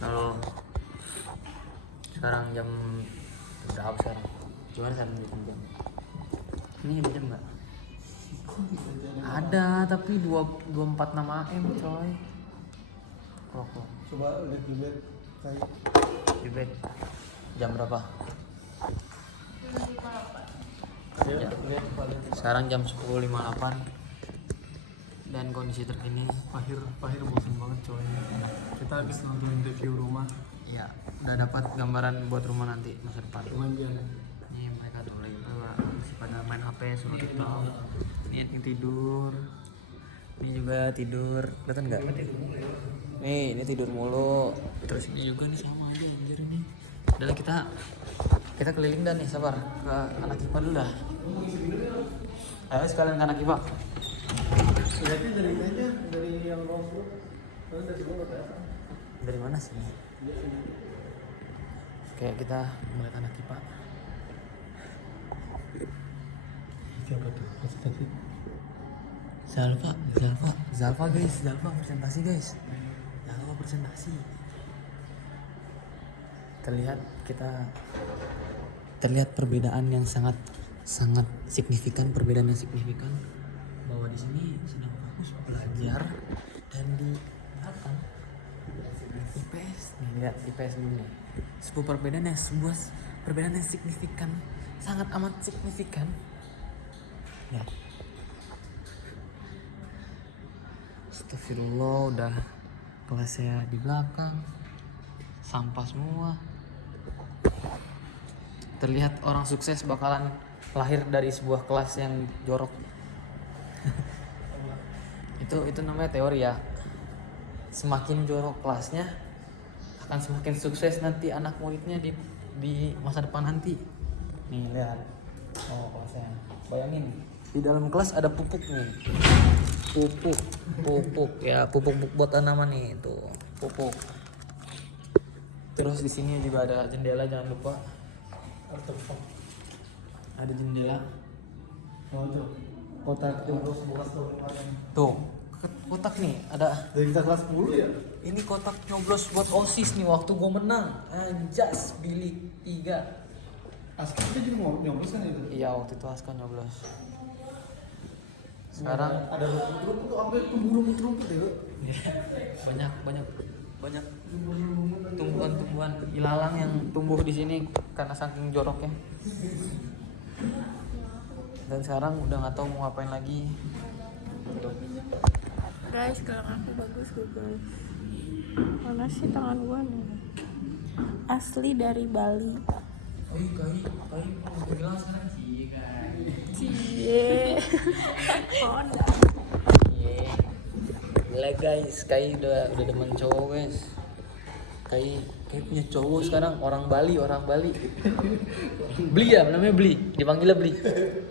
Kalau sekarang jam berapa sekarang? Gimana sekarang jam? Ini jam nggak? Ada tapi 246 AM coy. Kok. Coba lihat di bed kayak Di bed. Jam berapa? ya, lihat paling Sekarang jam 10.58 dan kondisi terkini Pahir bosan banget coy. Kita habis nonton review rumah ya udah dapat gambaran buat rumah nanti masa depan. lumayan. Ini mereka tuh lagi masih pada main HP semua TikTok. Ini tidur. Ini juga tidur. Kelihatan nggak? Nih, ini tidur mulu. Terus ini juga nih sama aja anjir ini. Udah kita keliling dah nih, sabar. Ke anak IPA dulu dah. Ayo sekalian ke anak IPA. Lihatnya dari aja dari yang lombok. Dari bawah ke atas. Dari mana sih? Kayak kita melihat anak IPA. Siapa tuh? Presentasi. Zalfa guys, Zalfa presentasi guys. Zalfa presentasi. Terlihat perbedaan yang sangat signifikan, bahwa di sini sedang fokus belajar dan di belakang IPS nih, lihat IPS dulu nih. Sebuah perbedaan yang signifikan, sangat amat signifikan. Ya. Astagfirullah, udah kelasnya di belakang, sampah semua. Terlihat orang sukses bakalan lahir dari sebuah kelas yang jorok. itu namanya teori ya. Semakin jorok kelasnya akan semakin sukses nanti anak muridnya di masa depan nanti. Nih lihat, kelasnya. Bayangin di dalam kelas ada pupuk nih. Pupuk ya, pupuk buat tanaman nih, tuh pupuk. Terus di sini juga ada jendela, jangan lupa. Ada jendela. Oh tuh. Kotak jumlah bekas kemarin. Tuh, kotak nih ada. Dari kita kelas 10 ya? Ini kotak nyoblos buat OSIS nih waktu gua menang. Anjas bilik 3. Aska kita juga mau nyoblos kan itu? Iya, waktu itu Aska nyoblos. Sekarang ada rumput-rumput tuh, sampai tumbuh rumput-rumput ya. banyak tumbuhan-tumbuhan ilalang yang tumbuh di sini karena saking joroknya. Dan sekarang udah nggak tahu mau ngapain lagi. Guys, gelang aku bagus gak guys? Mana sih tangan gua nih? Asli dari Bali. Kai mau jelas kan sih guys. Cie. Honda. Gila guys, Kai udah demen cowok guys. Kai punya cowok sekarang, orang Bali. Beli ya, namanya Beli. Dipanggilnya Beli.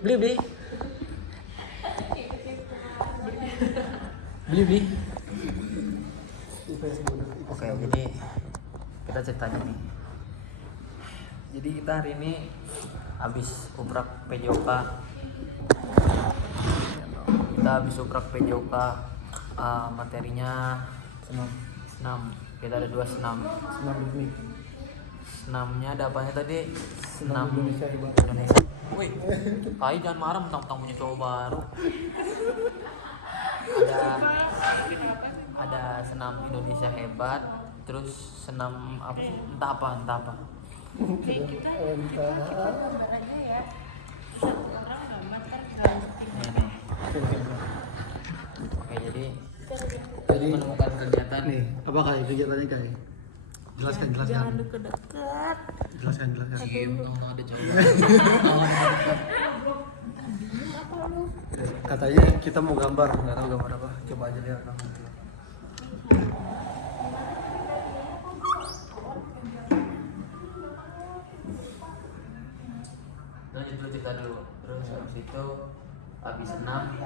Beli. Oke, jadi kita ceritanya nih. Jadi kita hari ini habis uprak PJOK. Materinya senam. Kita ada 2 senam. Senamnya ada apanya tadi? Senam Indonesia hebat. Wih, Kai jangan marah mentang-mentang punya cowok baru. Ada senam Indonesia hebat, terus senam apa sih? Entah apa. Oke, kita gambarannya ya. Satu orang gambar kan Ini. Oke, jadi menemukan kegiatan Nih, apa kayak kegiatannya kayak? Jelaskan. jangan deket-deket. Jelaskan. diem dong, ada cowok. Apa lu? Katanya kita mau gambar, nggak tahu gambar apa. Coba aja lihat kamu. Lanjut kita dulu. Terus habis itu habis senam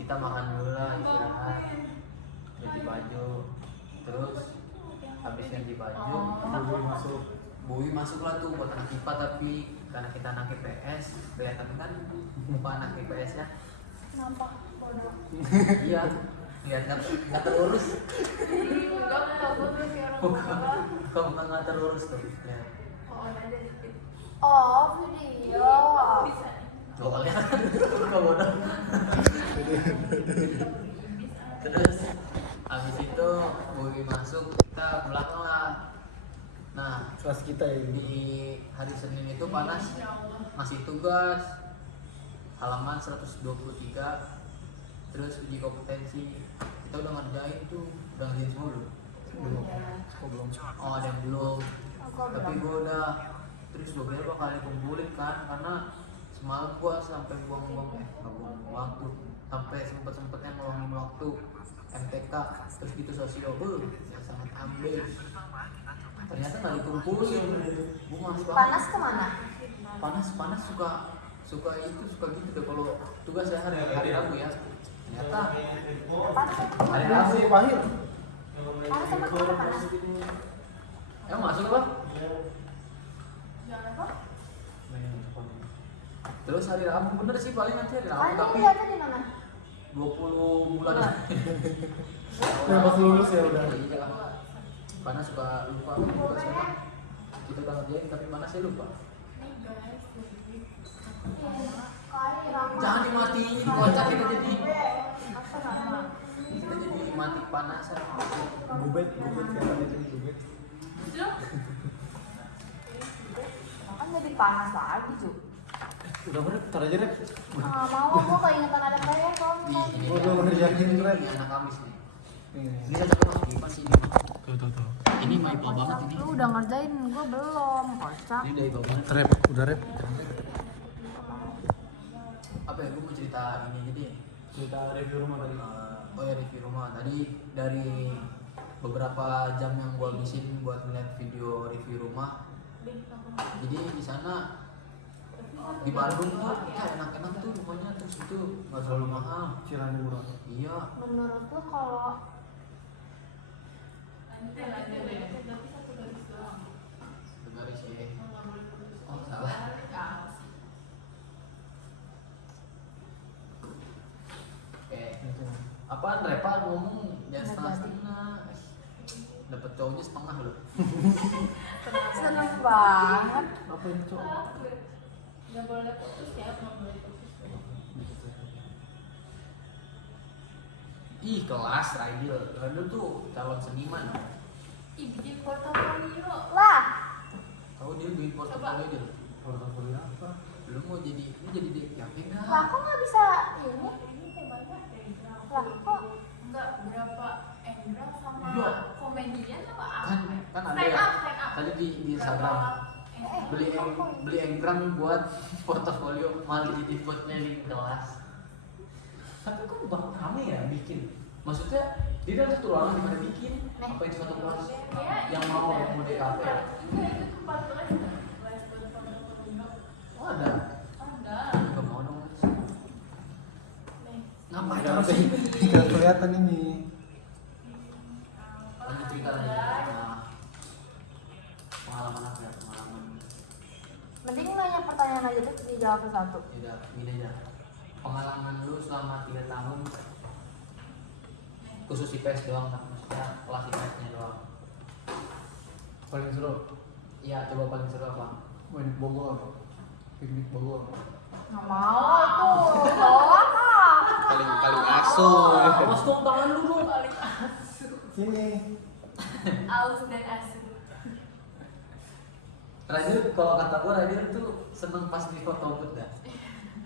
kita makan dulu lah, istirahat, ganti baju. Terus habis ganti baju Bowie masuk lah tuh buat anak IPA, tapi karena kita anak IPS kelihatan kan muka anak IPS ya. Nampak bodoh. Iya, nggak terurus. Enggak, gue terus ya Kok nggak terurus tuh? Ya. Oh, video. Coba lihat. Kok bodoh. Terus habis itu gue masuk, kita pulang lah. Nah, Kelas kita ini. di hari Senin itu panas, masih tugas halaman 123, terus uji kompetensi. Kita udah ngerjain tuh, udah ngerjain semua belum? Belum. Oh, ada yang belum. Tapi gue udah, terus gue kira bakal dikumpulin kan, karena semalam gue sampai buang-buang waktu, sampai sempet-sempetnya ngeluangin waktu MTK, terus gitu sosio, yang sangat ambis. Ternyata nggak dikumpulin. Gue males banget. Panas kemana? Panas suka gitu deh kalau tugas saya hari Rabu ya. Ternyata hari Rabu Si Pahir. Panas sama kemana panas? emang masuk apa? Jangan apa? Terus hari Rabu bener sih paling nanti hari Rabu, Kan tapi lihatnya di mana? 20 bulan. Ya pas lulus ya udah. Iya. Panas suka lupa tugas kita. Kita udah ngerjain tapi panas saya lupa. Jangan dimatiin, kocak kita jadi mati panasan. Gubet siapa itu gubet. Kan jadi panas lagi cuy. Udah bener, tar aja Rep. Mau gue keingetan ada bayar kalau Ini Gua belum ngerjain, Rep. ini anak Kamis nih. Nih. Ini cocok sama Ipan sih. Tuh. Ini maipa banget ini. Lu udah ngerjain, gue belum. Kocak. Ini udah ipa banget. Rep, udah Rep. Apa ya, gue mau cerita ini jadi. Cerita review rumah tadi. Oh ya, review rumah tadi, dari beberapa jam yang gue habisin buat ngeliat video review rumah. Jadi di sana di Bandung tuh ya enak-enak tuh rumahnya, terus itu nggak terlalu mahal. Cirani murah. Iya. Menurut lu kalau Segaris ya. Oh salah. Oke. Apaan Repa ngomong jangan setengah-setengah. Dapat cowoknya setengah loh. seneng banget. Apa yang cowok? Nggak boleh putus ya, nggak boleh putus. Ih kelas Raidil tuh calon seniman. Ih, bikin portofolio. Lah, Tahu dia bikin portofolio dia. Portofolio apa? Lu mau jadi DKP enggak? lah kok nggak bisa ini? Ini hebatnya Engram. Lah kok? Enggak berapa Engram sama Iya. komedian apa apa? Kan ada Stand ya. up, stand up. Tadi di Instagram beli enggram buat portofolio, malah jadi buat mailing kelas. Tapi kok bakal rame ya bikin? Maksudnya dia dalam satu ruangan dimana bikin? Apa itu satu kelas yang mau DKP? Iya, itu tempat kelas buat portofolio. Oh ada. Ada. Gak mau dong. Nih. Ngapain Jangan harus ini? Tidak kelihatan ini. Lanjut cerita lagi. Nah, pengalaman apa ya? Pengalaman. Mending nanya pertanyaan aja deh, dijawab satu. Beda, gini aja. Pengalaman lu selama 3 tahun khusus IPS doang kan? Maksudnya kelas IPS-nya doang. Paling seru. Iya, coba paling seru apa? Main Bogor. Piknik Bogor. Nggak mau itu, bawa ah. Paling asuh. Awas dong tangan lu dong. Paling asu. Sini. Aus dan asu. Radil, kalau kata gua Radil tuh seneng pas di foto booth dah.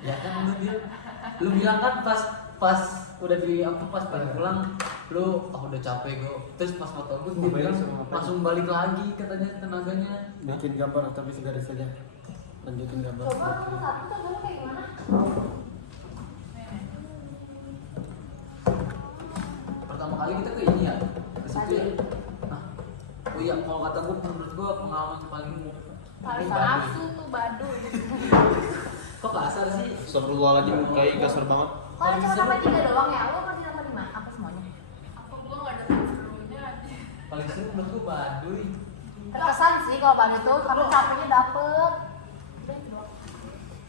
Ya kan lu bilang kan pas udah di apa pas balik pulang lu udah capek gua. Terus pas foto booth dia bilang langsung balik lagi katanya tenaganya. Bikin gambar tapi segaris saja. Lanjutin gambar. Coba nomor satu tuh kayak gimana? Pertama kali kita ke ini ya, ke situ ya. Nah, oh iya, kalau kata gua menurut gua pengalaman paling Paling Baduy. asu tuh Baduy. Kok kasar sih? Astagfirullahaladzim, kayak kasar banget. Kalau cuma sampai 3 doang ya, lu masih sampai 5? Apa semuanya? Apa gua nggak ada serunya aja. Paling seru menurut gua Baduy. Terkesan sih kalau pada itu, tapi capeknya dapet. Udah itu doang.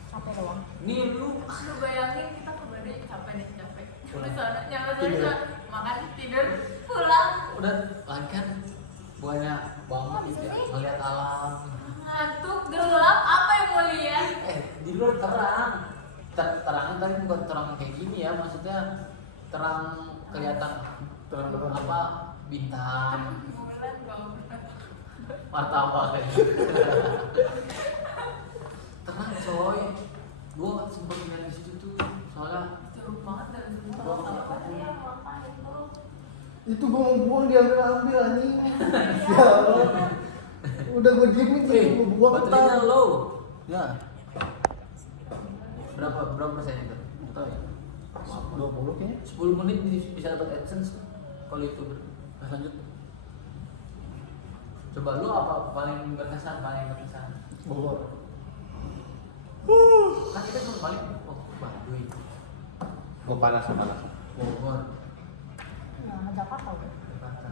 Capek doang. Nih lu Lu bayangin kita ke Baduy capek nih capek. Lu sana nyala makan tidur pulang. udah lagi kan bukannya bangun gitu ya, ngeliat alam. Ngantuk, gelap, apa yang mau lihat? Di luar terang. Terangnya tadi bukan terang kayak gini ya, maksudnya terang kelihatan Terang apa bintang, Bulan dong. martabak kayak gitu. Terang coy, gua sempet ngeliat di situ tuh, soalnya Jauh banget dari semua. Gua nggak Apa sih tahu. yang ngapain tuh? Itu gue mau buang diambil anjing. Ya Allah. Udah gue diemin sih, gue buang baterainya ntar. low. Ya. Berapa persen itu? Nggak tahu ya. 20 kayaknya. 10 menit bisa dapat AdSense kalau itu berlanjut. Coba lu apa paling berkesan? Bogor. Kan kita cuma paling Baduy, Gue panas. Bogor, Nah, Jakarta udah. Jakarta.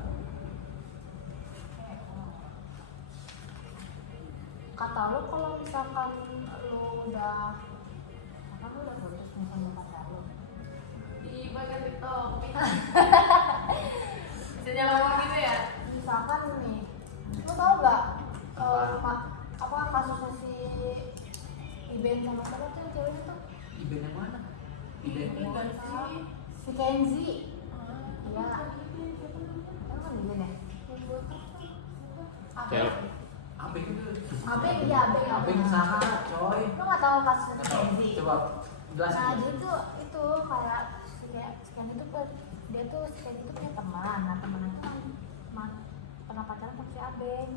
Kata lu kalau misalkan lu udah putus sama pacar lu, Di bagian TikTok. Bisa ngomong gitu ya? misalkan nih, lu tau gak Apaan? apa kasusnya si Iben sama siapa tuh ceweknya tuh? Event yang mana? Event Ini kan sih. Si Kenzi. Iya. Emang kan Iben ya? Cewek. Abeng itu. Abeng, iya Abeng. Abeng saha, coy. Lu gak tau kasusnya Nggak si tahu. Kenzi? Coba Nah jelasin. dia tuh itu kayak si Kenzi itu dia tuh si Kenzi itu punya teman. Nah temennya itu kan pernah pacaran sama si Abeng.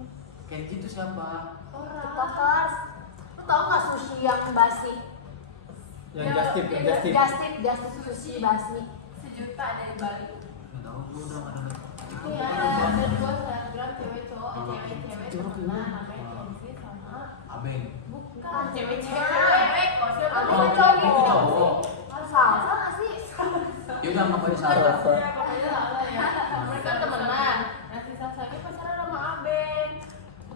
Kenji itu siapa? Orang. TikTokers. Lu tau gak sushi yang basi? Yang just tip. Just sushi basi. Sejuta dari Bali. Nggak tahu, gua udah nggak nonton. Ini ada dua selebgram cewek cowok, cewek temenan namanya Kenzi sama Abeng. bukan cewek kok siapa Abeng Oh, kan cowok. itu cowok. Salsa gak sih? Ya udah nggak boleh salah. Pokoknya salah ya. Mereka temenan. Nah si Sasanya pacaran sama Abeng.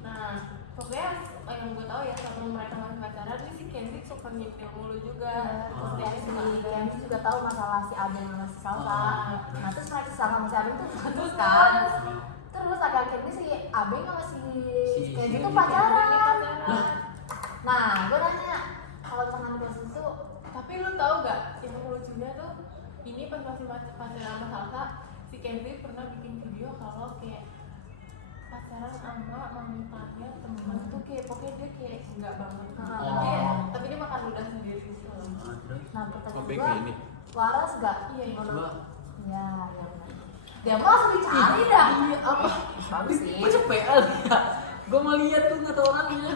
Nah pokoknya yang gue tahu ya sebelum mereka masih pacaran ini si Kenzi suka nyipil mulu juga. Terus dia Si suka Kenzi juga tahu masalah si Abeng sama si Salsa. Oh. Nah terus mereka sama si Abeng tuh putus kan. Terus akhir-akhir ini si Abeng sama si Kenzi tuh pacaran. Nah gue nanya kalau tangan Kenzi tuh Tapi lu tahu gak yang lucunya tuh ini pas masih pacaran sama Salsa si Kenzi pernah bikin video kalau kayak pacaran sama mantannya temen tuh kayak pokoknya dia kayak enggak banget tapi dia makan udah sendiri gitu loh. Ah, terus? nah pertanyaan Abeng gue ini. waras gak? Iya, iya. Coba. Iya, iya benar. Dia mah langsung dicari dah. Iya apa? Bagus sih. Gue cepet ya. Gue mau lihat tuh nggak tahu orangnya.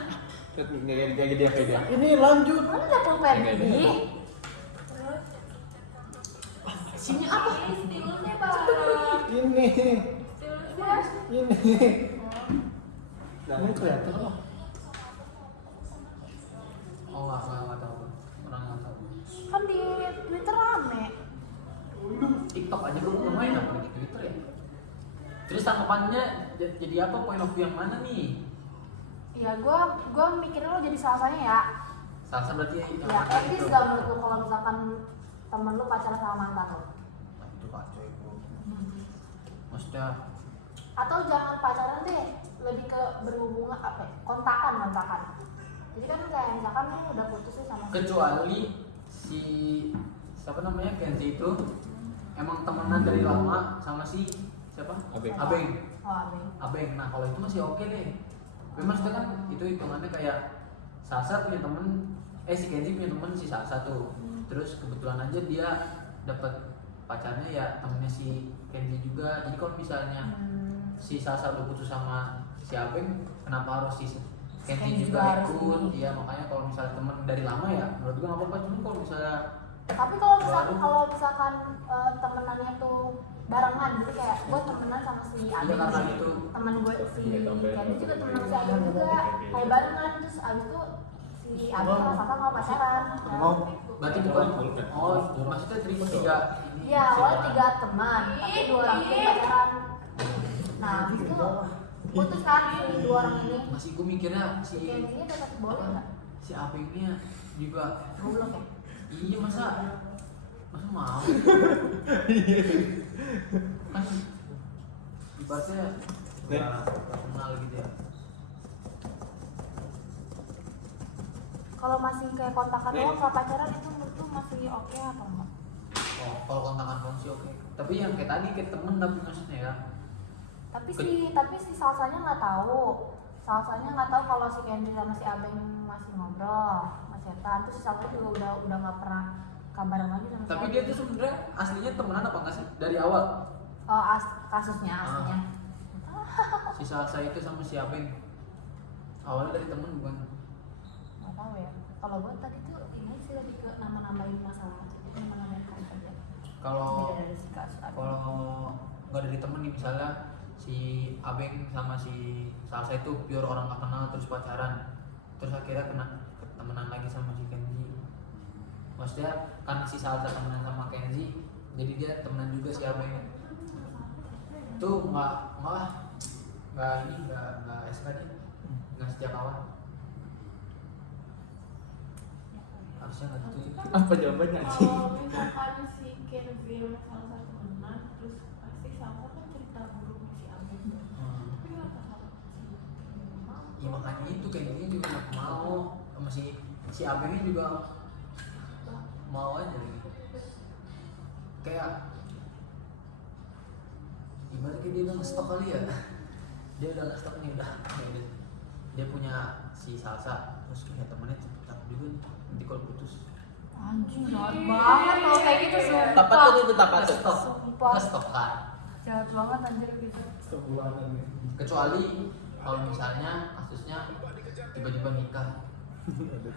Kayak dia. Ini lanjut. Mana ada pulpen ini? Terus Sini apa? ini stilnya bang Ini. stilnya Ini. Ini kelihatan loh. Oh nggak tahu. Orang nggak tahu. Kan di Twitter rame. TikTok aja gue nggak main apa di Twitter ya. Terus tanggapannya jadi apa? Point of view yang mana nih? Ya gua mikirnya lo jadi salahnya ya. Salsa berarti yang Ya etis gak menurut lo kalau misalkan temen lo pacaran sama mantan lo? Itu kacau itu. Maksudnya Atau jangan pacaran deh, lebih ke berhubungan apa? Ya? Kontakan. Jadi kan kayak misalkan lo udah putus nih sama kecuali si siapa namanya Kenzi itu emang temenan dari lama sama si siapa? Abeng. Oh, Abeng. Abeng. Nah kalau itu masih oke deh. Tapi maksudnya kan itu hitungannya kayak Salsa punya temen, si Kenzi punya temen si Salsa tuh. Terus kebetulan aja dia dapat pacarnya ya temennya si Kenzi juga. Jadi kalau misalnya si Salsa udah putus sama si Abeng, kenapa harus si Kenzi juga harus ikut? ini. Iya makanya kalau misalnya temen dari lama ya menurut gue nggak apa-apa. Cuma kalau misalnya Tapi kalau misalkan temenannya tuh barengan gitu kayak gue temenan sama si Abeng karena nih. gitu. Temen gue si Kenzi juga temenan sama si Abeng juga kayak barengan terus abis itu si Abeng sama Saka mau pacaran. Mau. berarti bukan oh maksudnya terima tiga ini Iya, si awalnya orang. 3 teman, tapi 2 orang ini pacaran. Nah, abis itu putus kan si 2 orang ini. Masih gue mikirnya Si si Kenzi dapat boleh nggak? si Abengnya juga Goblok ya. iya masa mau kan ibaratnya nggak kenal gitu ya. Kalau masih kayak kontakan doang nggak pacaran itu menurut lu masih oke atau enggak? Oh, kalau kontakan doang sih oke. Tapi yang kayak tadi kayak temen tapi maksudnya ya. Tapi si Salsanya nggak tahu. Salsanya nggak tahu kalau si Kenji sama si Abeng masih ngobrol, masih chatan. Terus si Salsa juga udah nggak pernah kabaran lagi sama si Tapi Abeng. dia tuh sebenarnya aslinya temenan apa enggak sih dari awal? Oh, kasusnya aslinya. Si Salsa itu sama si Abeng awalnya dari temen bukan? Nggak tahu ya. Kalau gue tadi tuh ini sih lebih ke nama-namain masalah, nama-namain kasus aja. Kalau Beda dari si kasus Abeng. kalau nggak dari temen nih misalnya si Abeng sama si Salsa itu pure orang nggak kenal terus pacaran, terus akhirnya kena temenan lagi sama si Kenzi. Maksudnya karena si Salsa temenan sama Kenzi, jadi dia temenan juga si Abeng. Itu nggak SK dia, nggak sejak awal. Harusnya nggak gitu. Apa jawabannya anjing? Kalau misalkan si Kenzi sama salah satu teman, terus pasti sama kan cerita buruknya si Abeng. Tapi nggak tahu si Ya makanya itu kayaknya juga nggak mau sama si Abengnya juga mau aja gitu. Kayak ibaratnya dia udah nge-stok kali ya. Dia udah nge-stok nih udah. Dia punya si Salsa terus kayak temennya cepet juga nih. Nanti kalau putus Anjing jahat banget kalau kayak gitu sumpah. Tapat tuh itu tapat tuh. nge-stok, Sumpah. nge-stok kan. Jahat banget anjir gitu. Sebulan ini. Kecuali kalau misalnya kasusnya tiba-tiba nikah.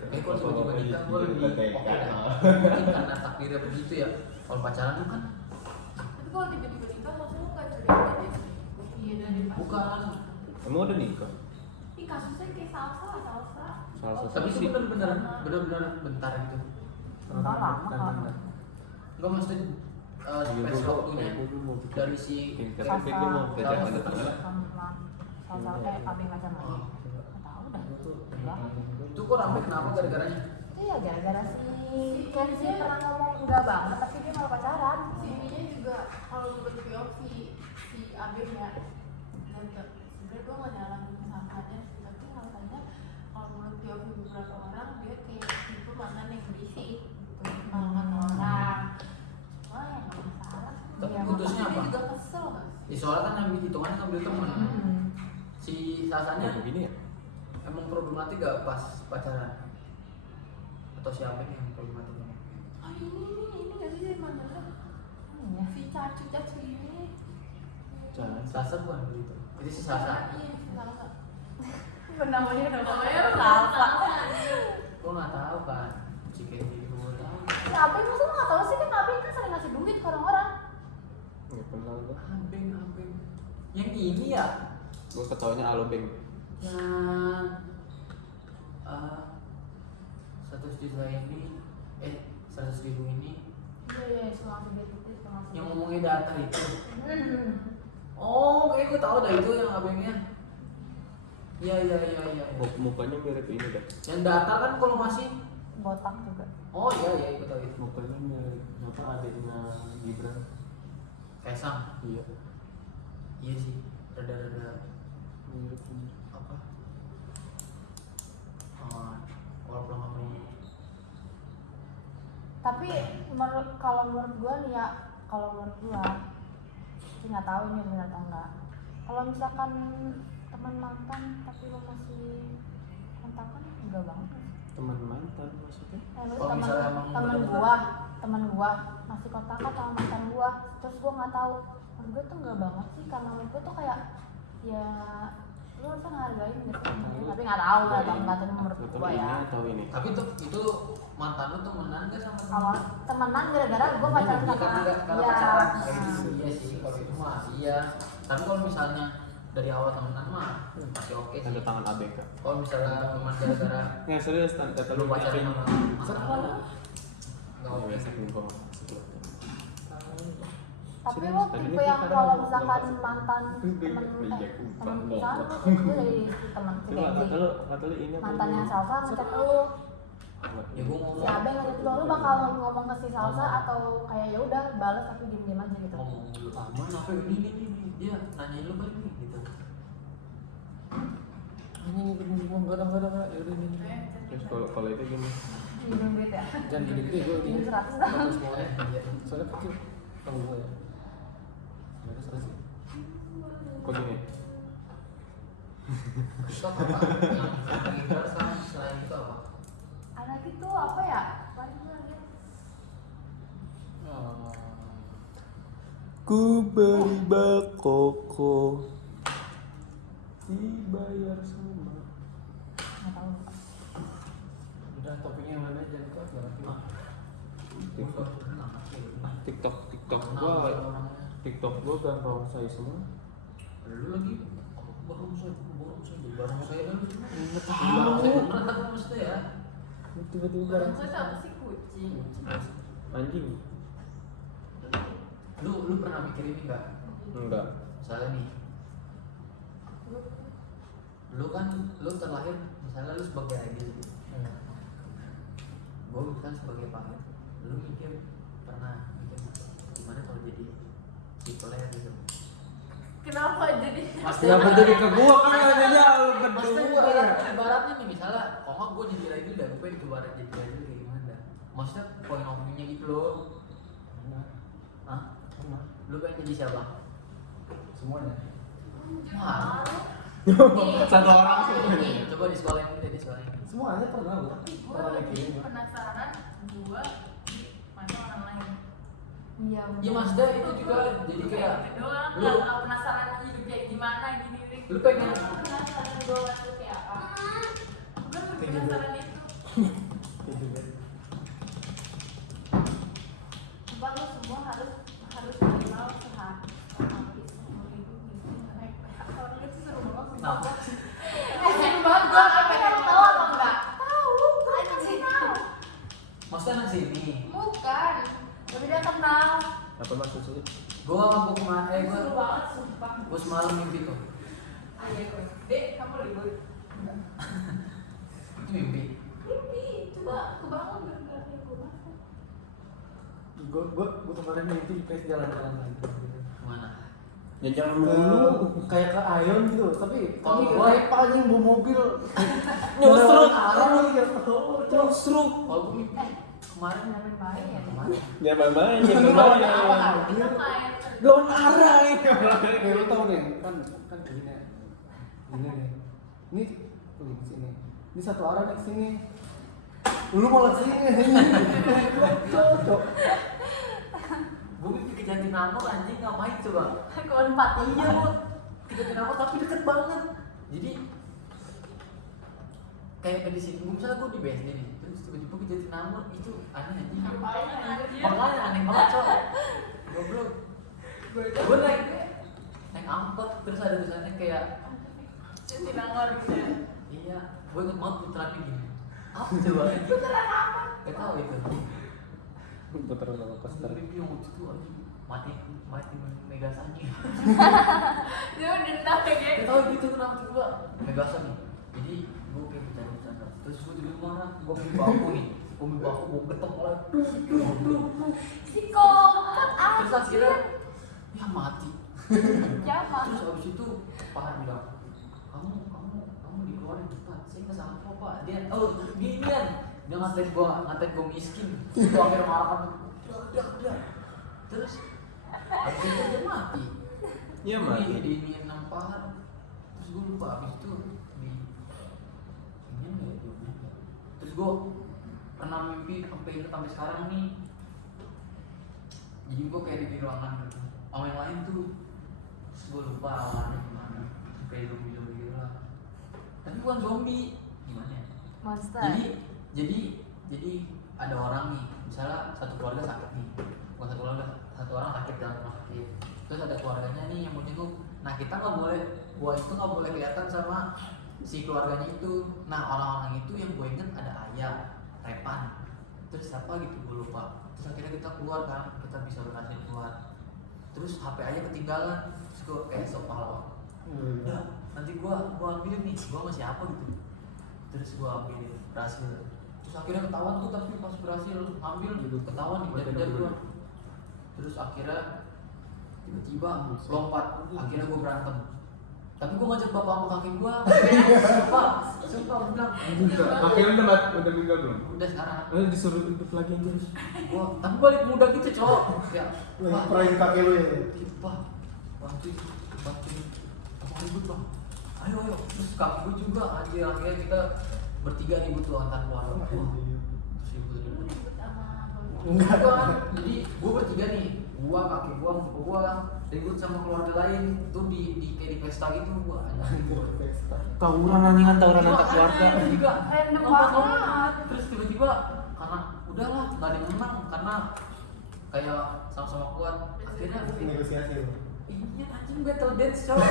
Kayak kalau tiba-tiba nikah gue lebih oke dah. Mungkin karena takdirnya begitu ya. Kalau pacaran tuh kan tapi kalau tiba-tiba nikah maksudnya nggak curiga deh. Iya dari pas. bukan. Emang udah nikah? Ih kasusnya kayak salsa. Salsa Tapi itu sih. bener-bener bentar gitu. Enggak lama kan. Enggak maksudnya space waktunya dari si Salsa. Gue mau belajar tanda tangan. Salsa kayak Abeng macam lagi. Nggak tahu dah. Ya. itu kok rame kenapa gara-garanya? Iya gara-gara si Kenzi pernah ngomong enggak banget tapi dia malah pacaran. Si ininya juga kalau menurut POV si Abeng ya. Dan sebenarnya gue nggak nyalahin salsanya sih, tapi salsanya kalau menurut POV beberapa orang dia kayak tipe mantan yang berisi gitu. Kalau kata orang. Wah ya nggak masalah. Tapi Iya, putusnya Dia apa? juga kesel nggak sih? Ya soalnya kan ambil hitungannya ngambil temen. Si Salsanya Begini ya? emang problematik gak pas pacaran? Atau siapa yang problematiknya? Ah ini nggak sih dari mantannya? Iya. Si cacu ini. Jangan. Salsa bukan begitu. Itu si Salsa. Iya si salsa. Namanya udah Namanya Salsa. Gue nggak tahu kan. Si Kenji itu gue tahu. Si Abeng masa lu nggak tahu sih kan Abeng kan sering ngasih duit ke orang-orang. Nggak kenal gue. Abeng. Yang ini ya? Gue ketawanya alo beng. Yang 100 juta ini 100 ribu ini Iya selang sedikit selang yang ngomongin data itu. sedikit. Oh, kayak gue tahu dah itu yang abengnya. Iya. Mukanya mirip ini dah. Yang data kan kalau masih. Botak juga. Oh iya ikut tahu itu. Mukanya mirip apa adiknya Gibran. Kaisang. Iya. Iya sih. Rada Mirip. apa? Walaupun nggak mau. Tapi kalau menurut gua nih ya, kalau menurut gua sih nggak tahu ini benar atau enggak. Kalau misalkan teman mantan tapi lo masih kontakan enggak banget. Teman mantan maksudnya? Lu Kalau misalnya emang teman gua masih kontakan sama mantan gua, terus gua nggak tahu. Menurut gua tuh enggak banget sih karena menurut gua tuh kayak ya lu harusnya ngehargain gitu. Tapi nggak tahu lah atau enggak tuh menurut Atau gua ini ya. atau ini? Tapi itu mantan lu temenan gak sama Awal temenan gara-gara gua pacaran Iya, sama karena dia. pacaran. Iya sih kalau itu mah iya. Tapi kalau misalnya dari awal temenan mah masih oke sih. Tanda tangan ABK. Kalau misalnya teman gara-gara Nggak serius kata lu pacaran sama mantan lu, nggak Oh, oke. biasa gue Tapi Serius, lo tadinya tipe kita yang kan kalau mau misalkan bahas. mantan Iya, temen iya, misalnya iya. lu dari si temen si Coba Kenzi, kata lu ini apa mantannya ini? Salsa ngechat lu, Ya gue ngomong. si Abeng ngechat lu bakal ngomong ke si Salsa atau kayak ya udah balas tapi diem-diem aja gitu. Ngomong dulu aman apa ini dia nanyain lu balik nih gitu. Ini kadang-kadang ya udah ini. Terus kalau itu gini. minum duit ya Jangan gede-gede gue ini. minum 100 dong Semuanya. Soalnya kecil. Tahu gue ya. Mereka 100 sih. Kok gini? Itu apa? Yang kita selain itu apa? anak itu apa ya paling lagi Ku beri bakoko dibayar sama. nggak tahu Udah topiknya mana aja itu apa? TikTok gua baru saya semua. Lu lagi baru saya kan Nggak saya pernah tahu maksudnya ya. Tiba-tiba Barang saya apa sih kucing? Anjing. Lu pernah mikir ini nggak? Enggak. Misalnya nih, lu terlahir misalnya lu sebagai Aidil, gue kan sebagai Pak. Lu pernah mikir gimana kalau jadi si player gitu? Kenapa jadi? Kenapa jadi ke gua kan nanya lu Maksudnya berdua. ibaratnya nih misalnya, oh gue jadi Aidil dan gue pengen coba jadi Aidil kayak gimana? Maksudnya point of view-nya gitu loh. Hah? Lu pengen jadi siapa? Semuanya. Wah, Satu orang sih. coba di sekolah ini deh, di sekolah ini. Semuanya pernah gua. Tapi gue Pernah lebih mikirin. penasaran gue mana orang lain. iya Iya maksudnya itu juga jadi kayak doang lu nggak penasaran hidup kayak gimana gini nih. Lu pengen Penasaran gue waktu kayak apa? Gue lebih penasaran itu. coba lu semua harus minimal sehari seumur hidup gitu naik Kalau itu seru banget sih. kenapa? Seru banget gue apa yang tahu apa enggak tahu? anjing tahu Maksudnya anak sini. Bukan. tapi dia kenal Apa maksudnya? Gua kemarin Seru banget sumpah. gua semalam mimpi tuh. Ayo gue. Dek, kamu libur. Itu mimpi. Mimpi, coba kebangun gara-gara dia gue masak. Gua kemarin mimpi pengen jalan-jalan lagi. Kemana? Ya jangan Kayak ke Ion gitu, tapi Kalau gua gua- kayak anjing bawa mobil. Nyusruk. Arah lagi ya. Nyusruk. Kalau gua mimpi kemarin main main ya kemarin. Ya main. Apa anjir? Kita main. Lawan arah ini. Nih lu tahu nih, kan gini nih. Gini nih. Ini tuh sini. Ini satu arah nih ke sini. Lu malah sini. Cocok. Gua mimpi ke Jatinangor anjing ngapain coba? kalau 4 Iya gua ke Jatinangor tapi deket banget. Jadi kayak di sini, misalnya gua di BSD nih, terus tiba-tiba ke Jatinangor itu aneh anjing. Ngapain anjir? Makanya aneh banget cok. Goblok. Gue naik angkot terus ada tulisannya kayak Jatinangor gitu ya. iya, gue inget banget puterannya gini. Apa coba? Putaran apa? Gak tau itu. Putar roller coaster. Mimpi yang lucu tuh lagi mati Megasan nih. Dia udah dendam ya Gak gitu. tau gitu kenapa tiba Megasan nih. Jadi gue kayak bercanda-bercanda. Terus gue tidur mana? Gue mimpi baku nih. Gue mimpi baku, gue ketok malah. psikopat Terus akhirnya ya mati. Jangan. Terus abis itu Pak bilang, kamu dikeluarin cepat. Saya nggak salah apa. Dia gini kan, dia ngatain gua miskin. Itu akhirnya marah kan. Udah. Terus abis itu dia mati. Iya, mati. Di nampar. Terus gua lupa abis itu di ini nggak ya, terus gua pernah mimpi sampai sekarang nih. Jadi gua kayak di ruangan gitu. Sama yang lain tuh gue lupa awalnya gimana, kayak zombie gitu lah. Tapi bukan zombie, gimana ya? monster Jadi ada orang nih, misalnya satu keluarga sakit nih, bukan satu keluarga, satu orang sakit dalam rumah sakit. Terus ada keluarganya nih yang punya tuh, nah kita nggak boleh, gua itu nggak boleh kelihatan sama si keluarganya itu. Nah orang-orang itu yang gue inget ada ayah, Repan, terus siapa gitu gue lupa. Terus akhirnya kita keluar kan, kita bisa berhasil keluar. Terus HP aja ketinggalan, terus gue kayak sok pahlawan. Udah, nanti gua ambilin nih, gua masih apa gitu. Terus gua ambilin, berhasil. Terus akhirnya ketahuan tuh, tapi pas berhasil ngambil gitu, ketahuan dikejar gua. Terus akhirnya tiba-tiba lompat, akhirnya gua berantem. Tapi gue ngajak bapak sama kakek gue. Sumpah gue bilang. Kakek lu udah meninggal belum? Udah sekarang. Disuruh hidup lagi anjir. Wah, tapi balik muda gitu cowok. Ya, Lagi perahin kakek lu ya. Pak, bantuin. Apa ribut bang? Ayo. Terus kakek gue juga anjir, akhirnya kita bertiga ribut tuh antar keluarga. Wah, terus ribut. Enggak. Jadi gue bertiga nih, gua, kakek gua, bapak gua ribut sama keluarga lain tuh di kayak di pesta gitu gua Tawuran anjingan, tawuran antar keluarga. juga Random ngomong. banget. Terus tiba-tiba karena udahlah nggak ada yang menang karena kayak sama-sama kuat akhirnya Negosiasi lu. ini anjing battle dance cowok.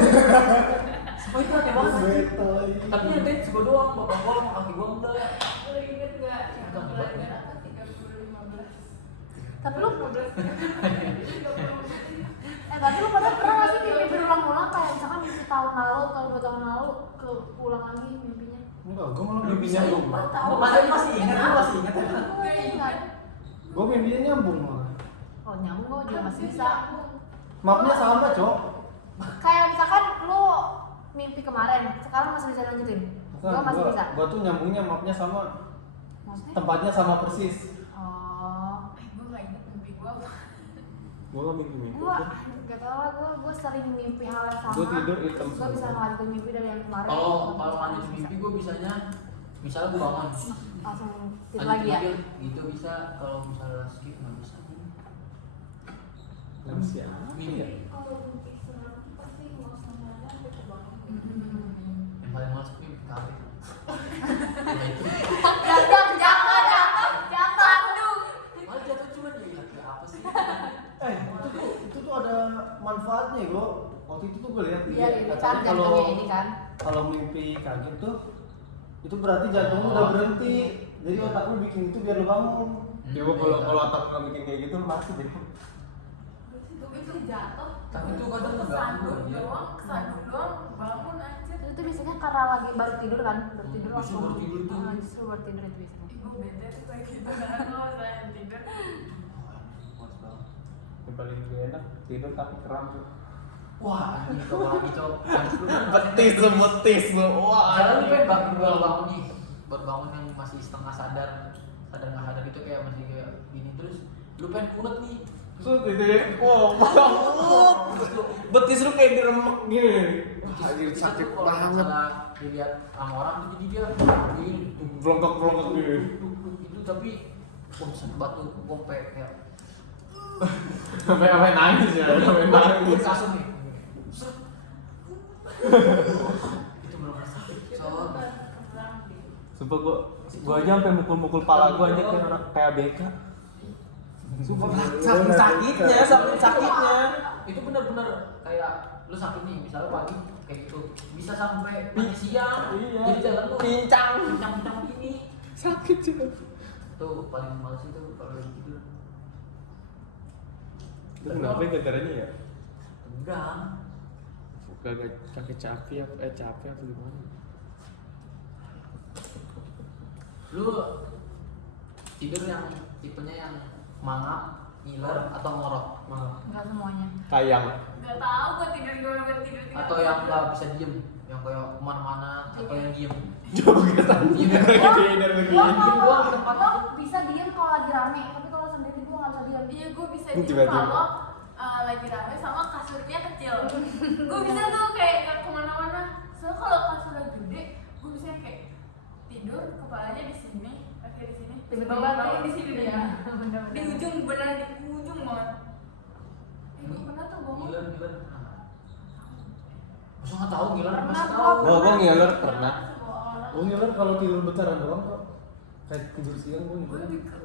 Semua itu aneh banget anjing. Tapi yang dance gua doang, bapak gua sama kakek gua enggak. Lo inget gak yang Enggak, belajar enggak. apa 30-15? Tapi lu tapi lu pada pernah gak sih mimpi berulang-ulang kayak misalkan mimpi tahun lalu atau 2 tahun lalu keulang lagi mimpinya? Enggak, gua malah Lu bisa nyambung. lu masih ingat lu masih ingat ya? Gue ingat. Gua mimpinya nyambung malah. Oh nyambung gue juga masih bisa. Mapnya sama, Cok. Kayak misalkan lu mimpi kemarin, sekarang masih bisa lanjutin. Gue masih bisa. Gua tuh nyambungnya mapnya sama. Maksudnya? Tempatnya sama persis. Oh, Gue gak inget mimpi gue apa. Gua enggak mimpi-mimpi. gue gak tau lah, gue sering mimpi hal yang sama. Gua tidur hitam Gue bisa semua. ngelanjutin mimpi dari yang kemarin. Kalau lanjut mimpi gue bisanya misalnya gue bangun Langsung tidur lanjut lagi ya. tidur, gitu bisa. Kalau misalnya skip nggak bisa. Siapa? Mimpi Kalau mimpi serem pasti mau sama sampai kebangun. yang paling males mimpi karir. Nah itu Jangan. malah jatuh cuma jadi hati apa sih? Itu tuh ada manfaatnya, Bro. Waktu itu tuh gue lihat Iya, ini kan katanya jantungnya ini kan. kalau mimpi kaget tuh itu berarti jantung lu udah berhenti. Jadi otak lu bikin itu biar lu bangun. Ya gua kalau otak nggak bikin kayak gitu mati deh. Itu jatuh. Tapi itu kadang kesandung mengganggu aja. doang, kesandung doang, bangun anjir. Itu biasanya karena lagi baru tidur kan, baru tidur Justru langsung. baru tidur tuh. Justru baru tidur itu biasanya. Ih, gue bete tuh kayak gitu kan kalau saya tidur. Males banget. Yang paling gue enak tidur tapi kram tuh. Wah anjing coba lagi cowok. Betis gua. Wah. Misalnya lu pengen baru bangun nih, baru bangun yang masih setengah sadar nggak sadar itu kayak masih kayak gini terus lu pengen kulet nih. Terus itu ya. Wah, banget. Betis lu kayak diremek gini. Anjir Bisa sakit tuh kalau banget. misalnya dilihat sama orang tuh jadi dia gini Blongkok gini. itu tapi sakit batu pompe kayak Sampai nangis ya, sampai nangis. kasur nih. Set. Itu benar-benar sakit. Cowok. Sumpah gua aja sampai mukul-mukul pala gua aja kayak orang kayak BK. Sumpah saking sakitnya. Itu benar-benar kayak lu sakit nih misalnya pagi kayak gitu bisa sampai pagi siang. Iya. Jadi jalan lu Pincang begini. sakit juga. Tuh paling males itu kalau lagi tidur. Itu kenapa gara-garanya ya? Enggak. Kagak capek apa gimana? Lu tidur yang tipenya yang mangap, ngiler atau ngorok? Enggak semuanya. Tayang. Gak tau gue tidur Atau yang nggak bisa diem, yang kayak kemana-mana atau yang diem? Jogetan. Diem. Gua Diem doang di tempat. gua bisa diem kalau lagi rame, tapi kalau sendiri gua nggak bisa diem. Iya gue bisa Ini diem tiba-tiba. kalau lagi rame sama kasurnya kecil. Gue bisa tuh kayak gak kemana-mana. Soalnya kalau kasurnya gede, gue bisa kayak tidur kepalanya di sini, kaki di sini, Tiba-tiba bangun tuh di sini deh. iya, bener-bener. Di ujung beneran di ujung banget. Gue pernah tuh bangun. Ngiler. Masa nggak tahu ngiler? Pernah, Masa gua tahu? Gua ngiler pernah. Gue ngiler kalau tidur bentaran doang kok. Kayak tidur siang gue Gue ngiler. lebih ke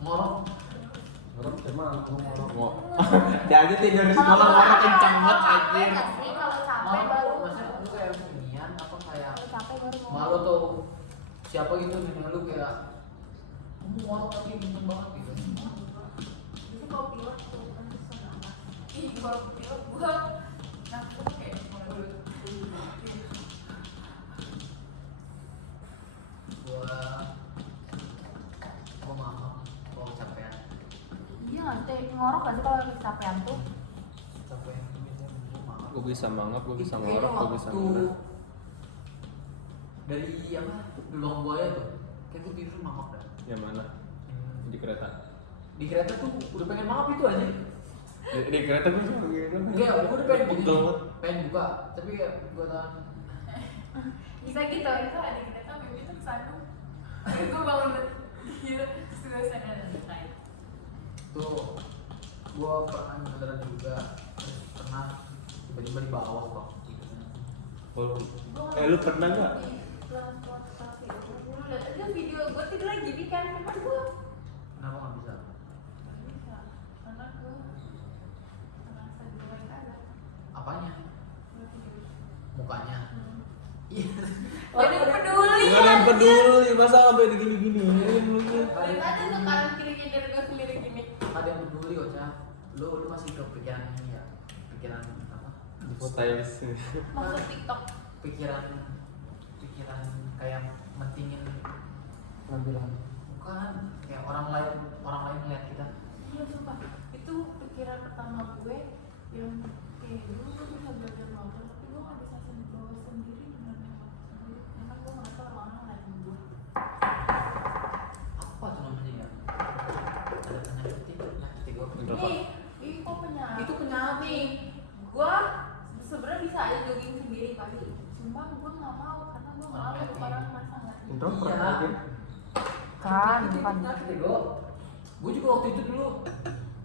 Ngorok. Ngorok emang gue ngorok. Dia aja tidur di sekolah orang kencang banget anjir. Nggak sih, kalau capek Ngorok baru. maksudnya lu kayak beginian apa kayak Kalau capek baru mau. malu tuh siapa gitu dengan lu kayak kamu ngorok lagi kenceng banget gitu. itu kalau pilot tuh kan susah banget. Ih, kalau pilot gue nafsu kayak Gua mahal kalau kecapean. Iya nggak sih, ngorok nggak sih kalau lagi kecapean tuh? Kecapean itu biasanya gua mahal. Gua bisa mangap, gue bisa Itu ngorok, kayaknya gue bisa waktu ngorok. dari apa Lubang Buaya tuh kayak gue tidur mangap dah. Yang mana? Di kereta. Di kereta tuh udah pengen mangap itu aja. Di kereta gue suka gitu. Enggak, gue udah pengen Pegel. pengen buka, tapi kayak gue tahan. Bisa gitu itu ada kita kan mimpi tuh kesandung. Terus gue bangun gila sudah sadar lain. Tuh gue pernah beneran juga, terus pernah tiba-tiba di bawah bang. Lu pernah nggak? Transportasi lu lihat aja video gue tidur lagi di kan cuman gue Kenapa nggak bisa? nggak bisa karena gue merasa gue ada Apanya? gue tidur. Mukanya. Iya. Gak ada yang peduli Nggak ada yang anjir. peduli, masa sampai digini-gini. Dari tadi tuh kanan kirinya dari gue sendiri gini. Ada yang peduli Ocha. Lu masih kepikiran ini ya? Pikiran apa? Fotais. Masuk TikTok. Pikiran kayak mentingin penampilan. bukan kayak orang lain ngeliat kita. Iya sumpah itu pikiran pertama gue yang kayak dulu gue bisa belajar motor tapi gue nggak bisa bawa sendiri dengan motor sendiri karena gue ngerasa orang-orang ngeliatin gue. Apa tuh namanya ya? Ada penyakit gue. Ih kok penyakit? Itu penyakit. Nih, gue sebenarnya bisa aja jogging sendiri pagi. Sumpah gue nggak mau karena gue malu orang masa ngeliatin. Introvert Iya. aja. Kan, Itu bukan. penyakit ya gue juga waktu itu dulu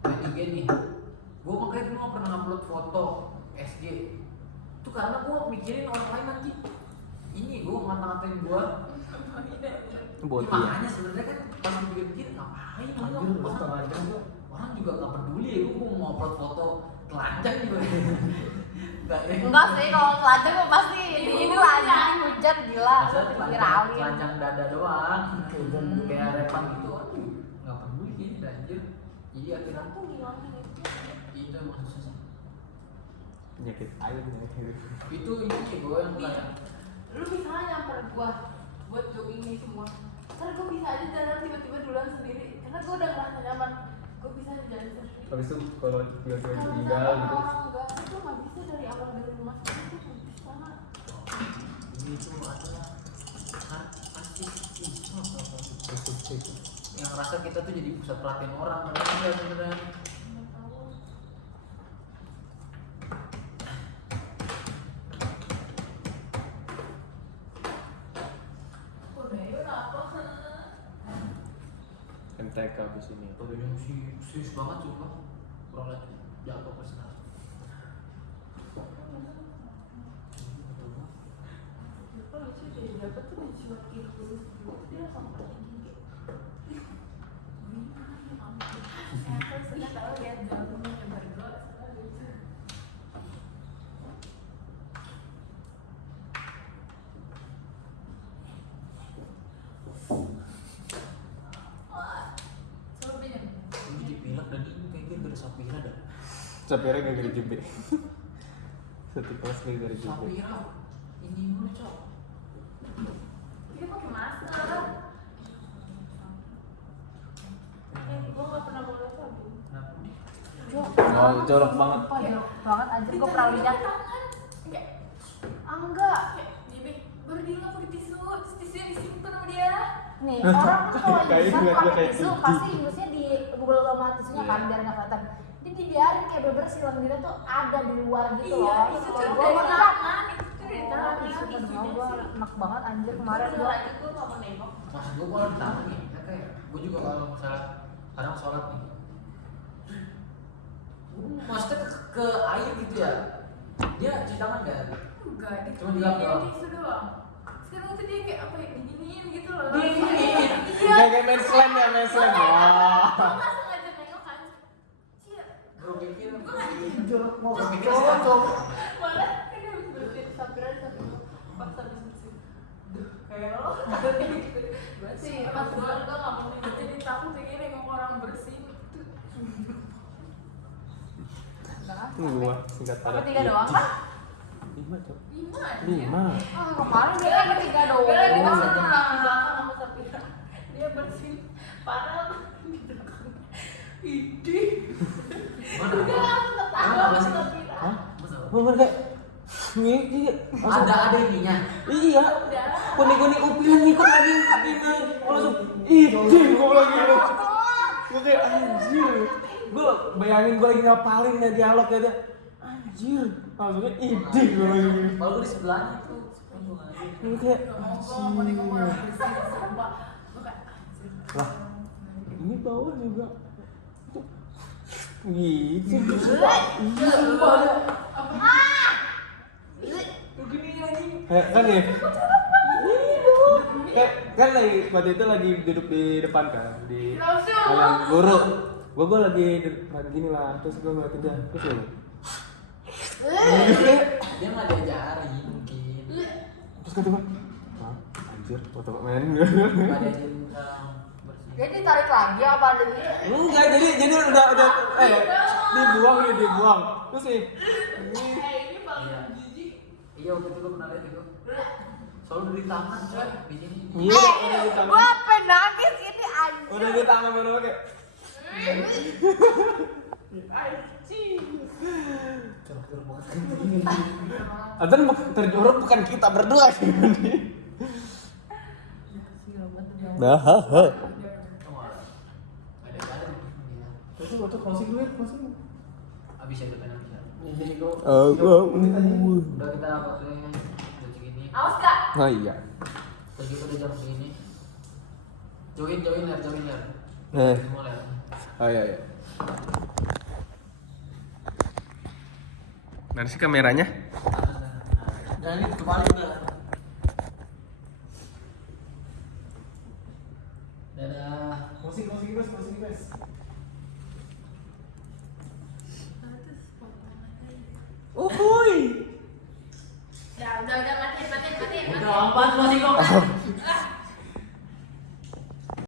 main IG nih. Gue makanya dulu nggak pernah upload foto SG. Itu karena gue mikirin orang lain nanti. Ini gue ngata-ngatain gue. Boti. Makanya sebenarnya kan pas pikir-pikir ngapain Anjir, lu setengah jam tuh. orang juga nggak peduli ya gue mau upload foto telanjang juga. Nggak ya. Enggak sih, kalau telanjang mah pasti ini lah anjing hujat gila, Masa viralin. telanjang dada doang. Kayak repan gitu. Aduh, nggak peduli kayaknya anjir. Jadi akhirnya Aku ngilangin itu. itu emang susah sih. Penyakit air ya. Itu ini gue yang Nih, bukan. lu bisa nyamper gua buat jogging ini semua. Karena gua bisa aja jalan tiba-tiba duluan sendiri. Karena gua udah ngerasa nyaman. Gua bisa jalan sendiri. Habis itu kalau tiba-tiba Kalau tinggal misalkan gitu. orang enggak, itu nggak bisa dari awal dari rumah sampai itu bisa. Ini itu adalah narsisisme yang rasa kita tuh jadi pusat perhatian orang. Padahal enggak sebenarnya. Nggak tahu. Udah yuk apa? MTK abis ini. Kalau yang serius banget coba kurang lagi jago personal. Kalau lucu deh, dapat tuh mencuekin dulu dia langsung pergi kayak gimana ya ampun. Aku sudah tahu lihat jawabannya yang berdua, sudah lucu. Coba pinjam. Ini dipilak dan ini kayaknya gara Sapira dah. Sapira gak gara jube. Satu kelas gak gara jube. Sapira ini dulu cok. Dia pakai masker. Gue nggak pernah bawa sabun. Kenapa nih? Oh, jorok banget. Wah, jorok banget anjir, gue pernah lihat. Enggak. Enggak. Gini, baru dia nggak pakai tisu, terus tisunya disimpan sama dia. Nih, orang tuh kalau Kayak ingusan ingat pakai kayak tisu gitu. pasti ingusnya di Google sama tisunya kan biar nggak kelihatan. Ini dibiarin kayak bener silang dia tuh ada di luar gitu Iya, loh. itu Kalau tuh gua dari malah tangan, itu tuh dari oh, tangan. tisu Tisunya kedua gua sih. enak banget anjir kemarin Kemarin gua. lagi gue nggak mau nengok. Maksud gue kalau ditanya nih, ya kayak gue juga kalau misalnya kadang sholat nih, maksudnya ke air gitu ya, dia cuci tangan gak? Enggak, dia Cuma dia dilap doang. tisu doang. Sekarang tuh dia kayak apa ya, diginiin gitu loh. Diginiin? Iya. Kayak main slam ya, main slam. Wah. Gue nggak sengaja nengok kan. Cia. Gue pikir, Jorok mau Gua pikir cocok. Malah kan dia habis bersihin Sapira di samping gua. Pas habis bersihin. Duh, kayak lo. Berarti pas gue nggak mau nengok. Jadi takut kayak nengok orang bersih. Dua singkat Apa padat. 3 doang kan? 5 cok. 5 aja. 5. Ah, kemarin dia kan 3 doang. Gue lagi pas aja di belakang sama Sapira. Dia bersih. Parah lu di belakang. Idih. mana? Dia langsung ketawa Emang apa sama sih? Sapira. Hah? Masa? Oh, enggak. Iya. Ada ininya. Iya. Kuning-kuning upilan ngikut lagi ini. Gua langsung gua lagi lu. Gua kayak anjir. Gua bayangin gua lagi ngapalin ya dialog ya. Anjir. Langsungnya gua lagi. Kalau gue di sebelahnya tuh. Gua kayak anjir. Lah. Ini bawah juga. Gitu. Sumpah. Kan nih. Kan lagi waktu itu lagi duduk di depan kan di ruang guru. Gua lagi gini lah, terus gua ngeliatin dia, terus ya. Dia nggak diajarin mungkin. Terus kata gua, anjir, foto main. Nggak diajarin bersih. Jadi tarik lagi apa ada ini? Enggak, jadi udah dibuang. Terus sih. Iya waktu itu gue pernah lihat itu. Selalu di taman coy di sini. Iya, udah di taman. Gua pengen nangis ini anjir. Udah di taman baru kayak. Adzan terjorok bukan kita berdua sih. Nah, Itu closing dulu ya, closing. Abis ya udah pengen bisa. Jadi kok. Udah kita waktunya udah segini. Awas gak? Oh iya. Udah gitu udah jam segini. Join ler. Semua ler. Oh iya. Mana sih kameranya? Dan ini kembali udah. Dadah. Closing guys. Ya udah matiin. Udah apaan masih kok?